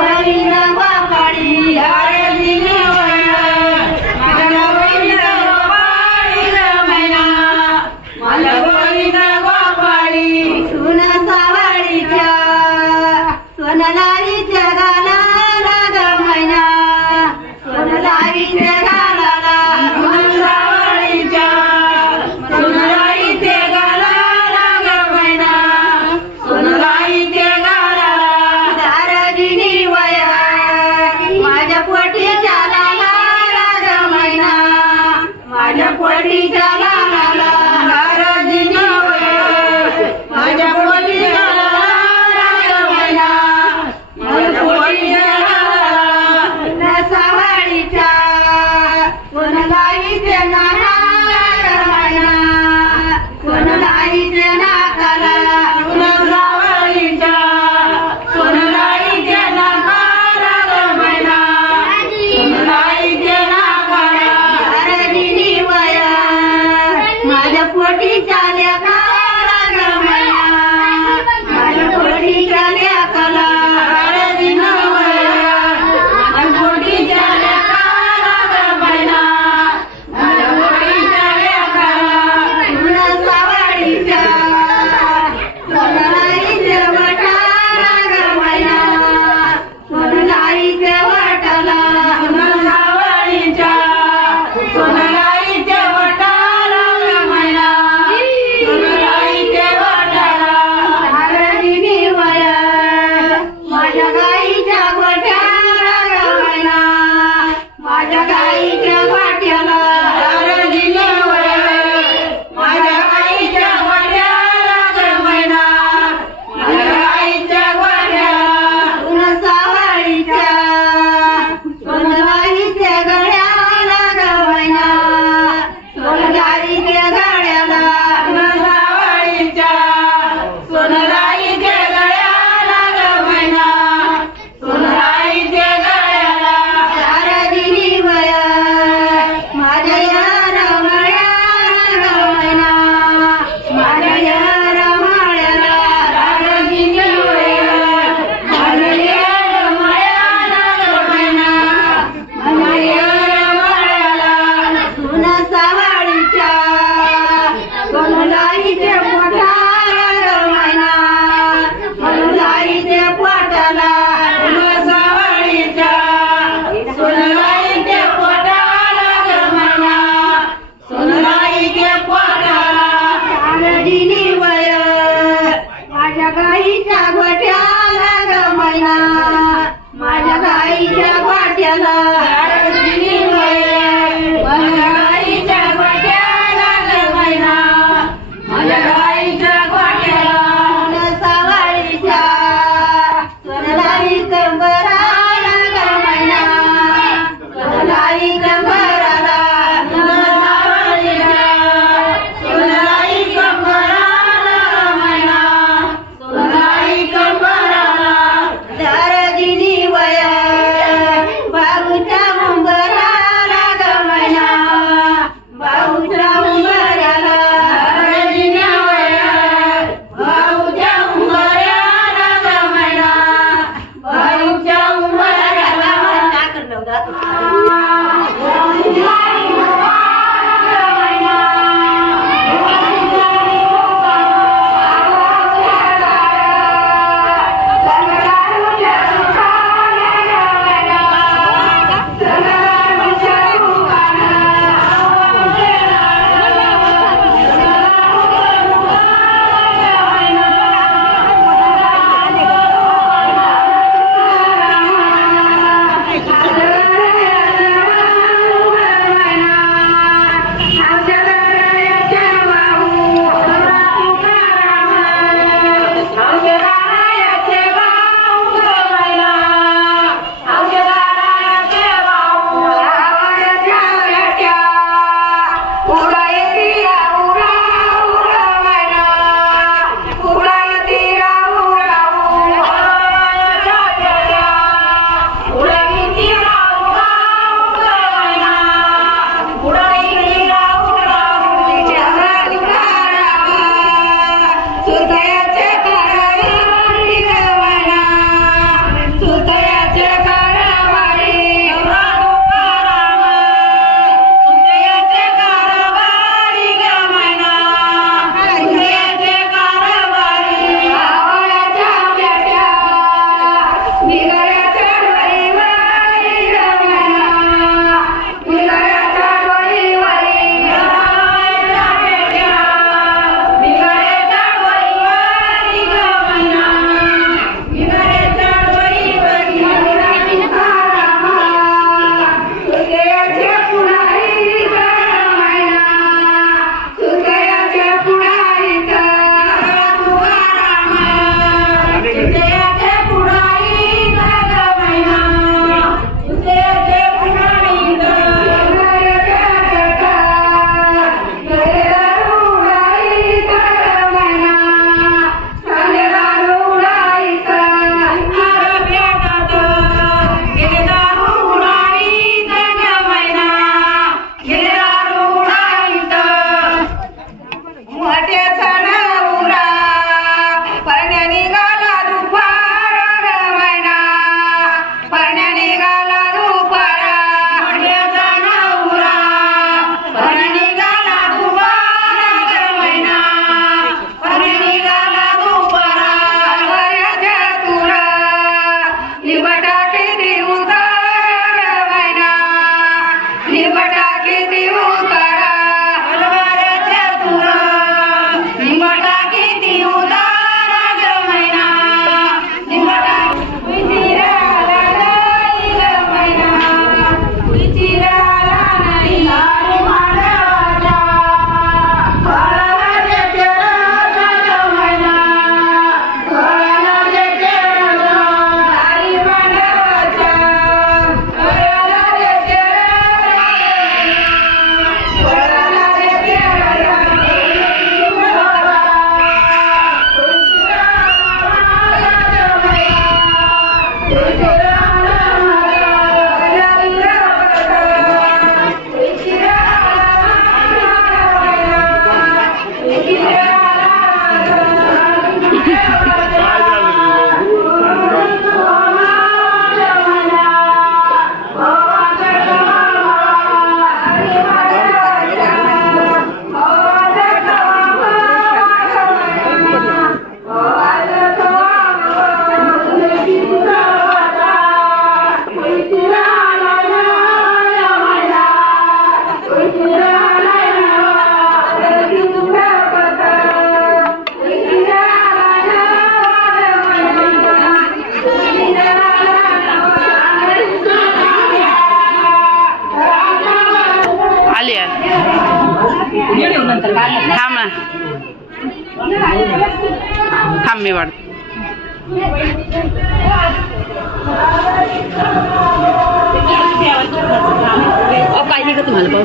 वैनवा काढिला ரொம்ப ரொம்ப थांब. ना थांब मी वाढ पाहिजे का तुम्हाला पाहू?